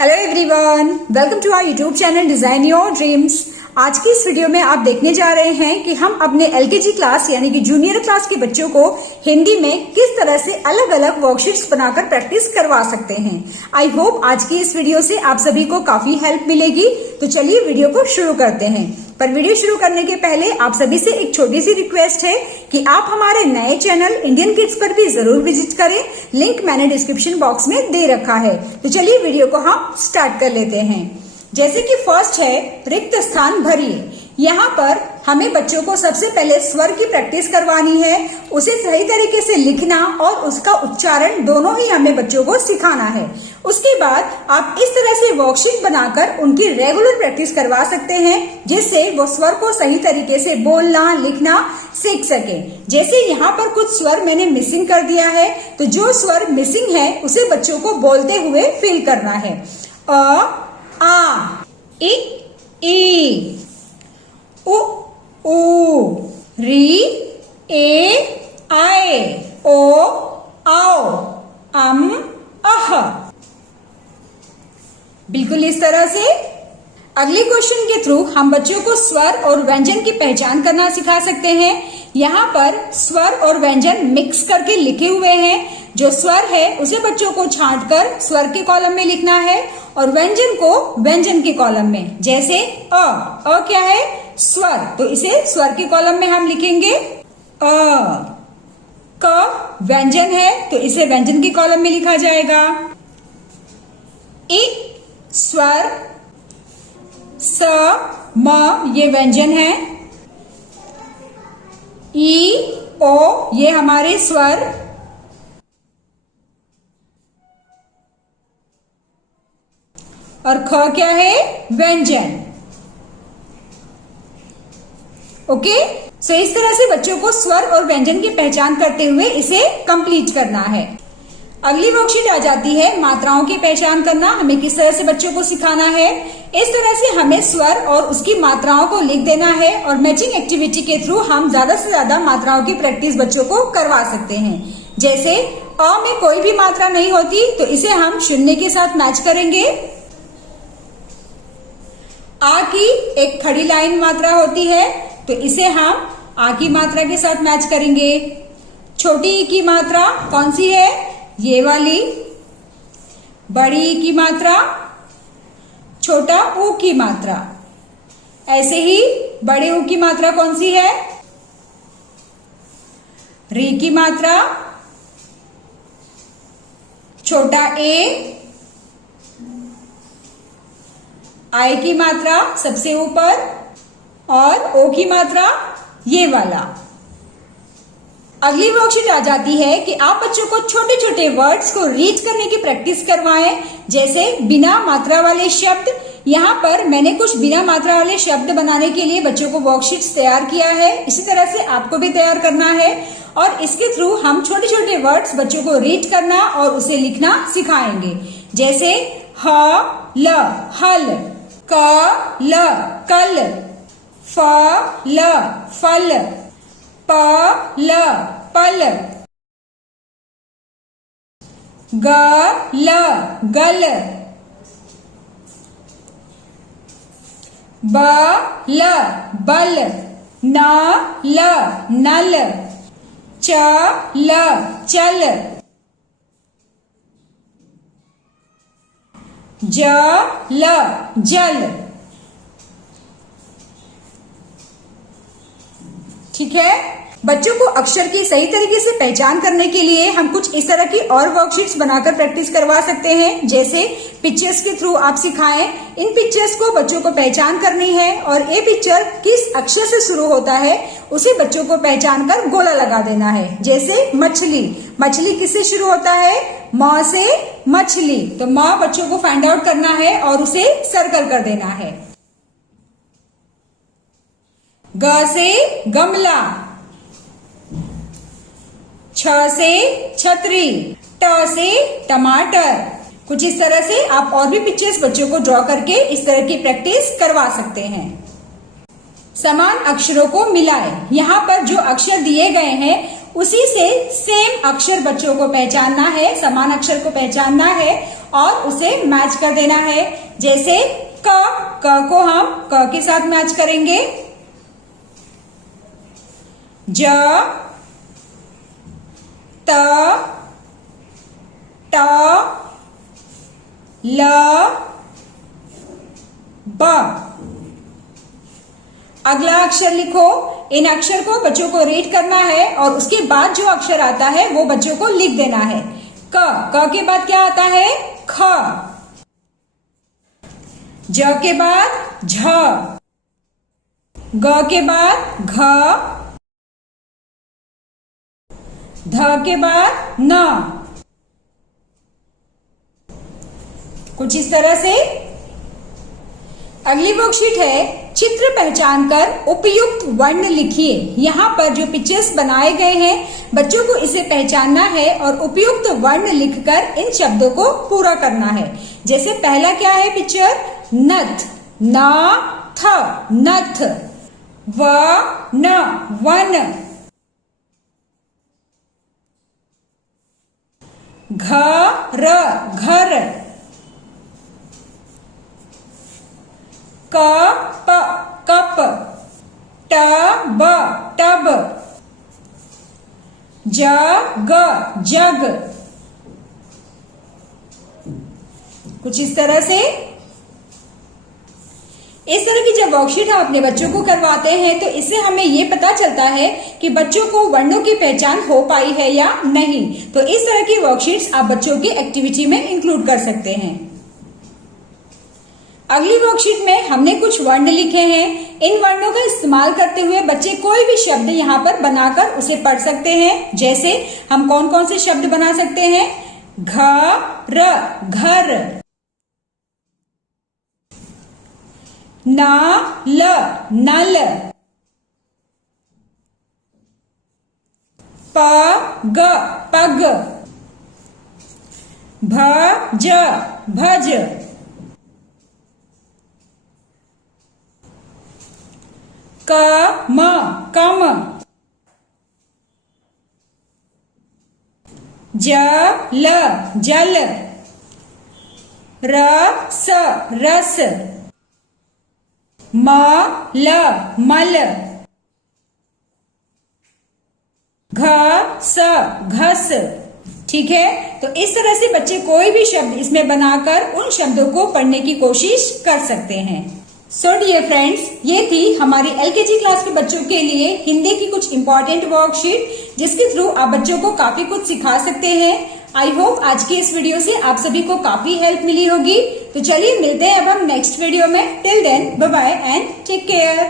Hello everyone, welcome to our YouTube channel design your dreams. आज की इस video में आप देखने जा रहे हैं कि हम अपने एलकेजी क्लास यानी कि जूनियर क्लास के बच्चों को हिंदी में किस तरह से अलग अलग वर्कशीट्स बनाकर प्रैक्टिस करवा सकते हैं। आई होप आज की इस वीडियो से आप सभी को काफी हेल्प मिलेगी। तो चलिए वीडियो को शुरू करते हैं। पर वीडियो शुरू करने के पहले आप सभी से एक छोटी सी रिक्वेस्ट है कि आप हमारे नए चैनल इंडियन किड्स पर भी जरूर विजिट करें। लिंक मैंने डिस्क्रिप्शन बॉक्स में दे रखा है। तो चलिए वीडियो को हम स्टार्ट कर लेते हैं। जैसे कि फर्स्ट है रिक्त स्थान भरिए। यहाँ पर हमें बच्चों को सबसे पहले स्वर की प्रैक्टिस करवानी है, उसे सही तरीके से लिखना और उसका उच्चारण दोनों ही हमें बच्चों को सिखाना है। उसके बाद आप इस तरह से वर्कशीट बनाकर उनकी रेगुलर प्रैक्टिस करवा सकते हैं, जिससे वो स्वर को सही तरीके से बोलना लिखना सीख सके। जैसे यहाँ पर कुछ स्वर मैंने मिसिंग कर दिया है, तो जो स्वर मिसिंग है उसे बच्चों को बोलते हुए फील करना है। अ आ, इ, ई, उ, ऊ, री, ए, आए, ओ, आओ, अह। बिल्कुल इस तरह से। अगले क्वेश्चन के थ्रू हम बच्चों को स्वर और व्यंजन की पहचान करना सिखा सकते हैं। यहाँ पर स्वर और व्यंजन मिक्स करके लिखे हुए हैं। जो स्वर है उसे बच्चों को छांटकर स्वर के कॉलम में लिखना है और व्यंजन को व्यंजन के कॉलम में। जैसे अ क्या है? स्वर, तो इसे स्वर के कॉलम में हम लिखेंगे अ। क व्यंजन है, तो इसे व्यंजन के कॉलम में लिखा जाएगा। इ स्वर, स म ये व्यंजन है, ई ओ ये हमारे स्वर, और ख क्या है? व्यंजन। ओके, सो इस तरह से बच्चों को स्वर और व्यंजन की पहचान करते हुए इसे कंप्लीट करना है। अगली वर्कशीट आ जाती है मात्राओं की पहचान करना। हमें किस तरह से बच्चों को सिखाना है। इस तरह से हमें स्वर और उसकी मात्राओं को लिख देना है और मैचिंग एक्टिविटी के थ्रू हम ज्यादा से ज्यादा मात्राओं की प्रैक्टिस बच्चों को करवा सकते हैं। जैसे अ में कोई भी मात्रा नहीं होती, तो इसे हम शून्य के साथ मैच करेंगे। आ की एक खड़ी लाइन मात्रा होती है, तो इसे हम आ की मात्रा के साथ मैच करेंगे। छोटी ई की मात्रा कौन सी है? ये वाली। बड़ी ई की मात्रा, छोटा ऊ की मात्रा। ऐसे ही बड़े ऊ की मात्रा कौन सी है? री की मात्रा, छोटा ए। आई की मात्रा सबसे ऊपर और ओ की मात्रा ये वाला। अगली वर्कशीट आ जाती है कि आप बच्चों को छोटे छोटे वर्ड्स को रीड करने की प्रैक्टिस करवाएं। जैसे बिना मात्रा वाले शब्द। यहाँ पर मैंने कुछ बिना मात्रा वाले शब्द बनाने के लिए बच्चों को वर्कशीट्स तैयार किया है। इसी तरह से आपको भी तैयार करना है और इसके थ्रू हम छोटे छोटे वर्ड्स बच्चों को रीड करना और उसे लिखना सिखाएंगे। जैसे ह ल हल, क ल कल, फ ल फल, प ल पल, ग ल गल, ब ल बल, न ल नल, च ल चल, ज ल जल। ठीक है। बच्चों को अक्षर की सही तरीके से पहचान करने के लिए हम कुछ इस तरह की और वर्कशीट्स बनाकर प्रैक्टिस करवा सकते हैं। जैसे पिक्चर्स के थ्रू आप सिखाएं। इन पिक्चर्स को बच्चों को पहचान करनी है और ये पिक्चर किस अक्षर से शुरू होता है उसे बच्चों को पहचान कर गोला लगा देना है। जैसे मछली, मछली किससे शुरू होता है? म से मछली, तो म बच्चों को फाइंड आउट करना है और उसे सर्कल कर देना है। ग से गमला, छ से छतरी, ट से टमाटर। कुछ इस तरह से आप और भी पिक्चर्स बच्चों को ड्रॉ करके इस तरह की प्रैक्टिस करवा सकते हैं। समान अक्षरों को मिलाएं। यहाँ पर जो अक्षर दिए गए हैं उसी से सेम अक्षर बच्चों को पहचानना है, समान अक्षर को पहचानना है और उसे मैच कर देना है। जैसे क को हम क के साथ मैच करेंगे, ज, त, ट, ल, ब। अगला अक्षर लिखो। इन अक्षर को बच्चों को रीड करना है और उसके बाद जो अक्षर आता है वो बच्चों को लिख देना है। क के बाद क्या आता है? ख। ज के बाद झ, ग के बाद घ, ध के बाद न। कुछ इस तरह से। अगली वर्कशीट है चित्र पहचान कर उपयुक्त वर्ण लिखिए। यहाँ पर जो पिक्चर्स बनाए गए हैं बच्चों को इसे पहचानना है और उपयुक्त वर्ण लिखकर इन शब्दों को पूरा करना है। जैसे पहला क्या है पिक्चर? नथ, न थ, नथ। व न, वन। घर, घर। Cup, cup. Tub, tub. Jug, jug. कुछ इस तरह से। इस तरह की जब वर्कशीट हम अपने बच्चों को करवाते हैं तो इससे हमें ये पता चलता है कि बच्चों को वर्णों की पहचान हो पाई है या नहीं। तो इस तरह की वर्कशीट्स आप बच्चों की एक्टिविटी में इंक्लूड कर सकते हैं। अगली वर्कशीट में हमने कुछ वर्ण लिखे हैं। इन वर्णों का इस्तेमाल करते हुए बच्चे कोई भी शब्द यहाँ पर बनाकर उसे पढ़ सकते हैं। जैसे हम कौन कौन से शब्द बना सकते हैं? घर, घर। नाल, नल। पग, पग। भज, भज। कम, कम। जल, जल। रस, रस। मल, मल। घस, घस। ठीक है, तो इस तरह से बच्चे कोई भी शब्द इसमें बनाकर उन शब्दों को पढ़ने की कोशिश कर सकते हैं। सो डियर फ्रेंड्स, ये थी हमारी एलकेजी क्लास के बच्चों के लिए हिंदी की कुछ इंपॉर्टेंट वर्कशीट जिसके थ्रू आप बच्चों को काफी कुछ सिखा सकते हैं। आई होप आज की इस वीडियो से आप सभी को काफी हेल्प मिली होगी। तो चलिए मिलते हैं अब हम नेक्स्ट वीडियो में। Till then bye bye and take care.